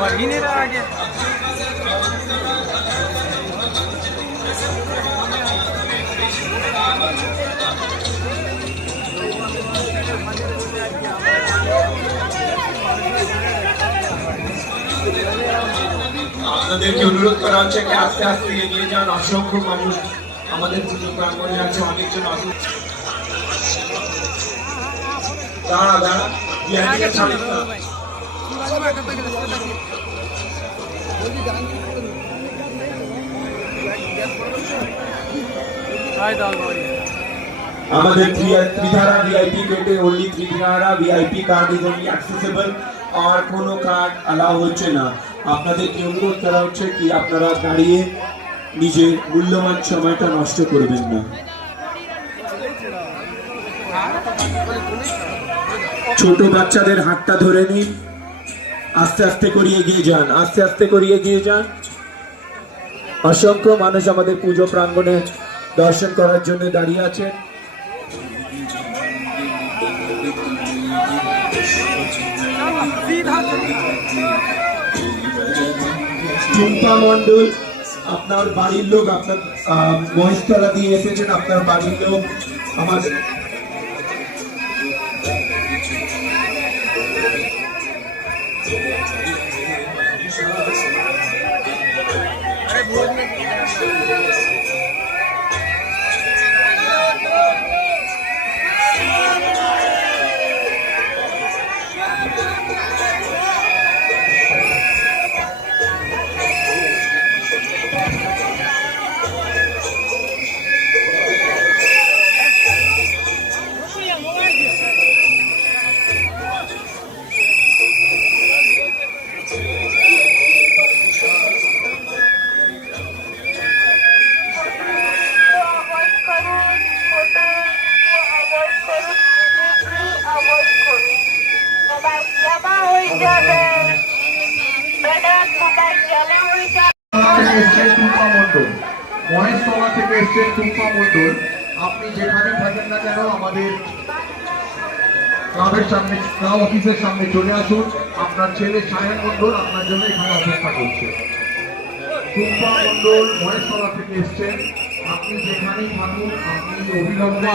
बढ़ ही नहीं रहा आगे। আপনাদেরকে অনুরোধ করা হচ্ছে কি আস্তে আস্তে এগিয়ে যান। অসংখ্য মানুষ আমাদের পুজো প্রাঙ্গণে আছে, অনেকজন দাঁড়া দাঁড়া আমাদের ত্রিধারা ভিআইপি গেটে only Tridhara VIP card is only accessible, আর কোনো কার্ড অ্যালাউ হচ্ছে না। আপনাদেরকে অনুরোধ করা হচ্ছে কি আপনারা দাঁড়িয়ে নিজের মূল্যবান সময়টা নষ্ট করবেন না। ছোট বাচ্চাদের হাতটা ধরে নিন, আস্তে আস্তে করে এগিয়ে যান, আস্তে আস্তে করে এগিয়ে যান। অসংখ্য মানুষ আমাদের পুজো প্রাঙ্গণে দর্শন করার জন্য দাঁড়িয়ে আছেন। টুম্পা মন্ডল আপনার বাড়ির লোক, আপনার মহেশতলা দিয়ে এসেছেন, আপনার বাড়ির লোক আমাদের মহেশতলা থেকে এসছেন টুম্পা মন্ডল। আপনি যেখানেই থাকেন না কেন আমাদের ক্লাবের সামনে, ক্লাব অফিসের সামনে চলে আসুন। আপনার ছেলে সায়ন মন্ডল আপনার জন্য এখানে অপেক্ষা করছে। টুম্পা মন্ডল মহেশতলা থেকে এসছেন, আপনি যেখানেই থাকুন আপনি অবিলম্বে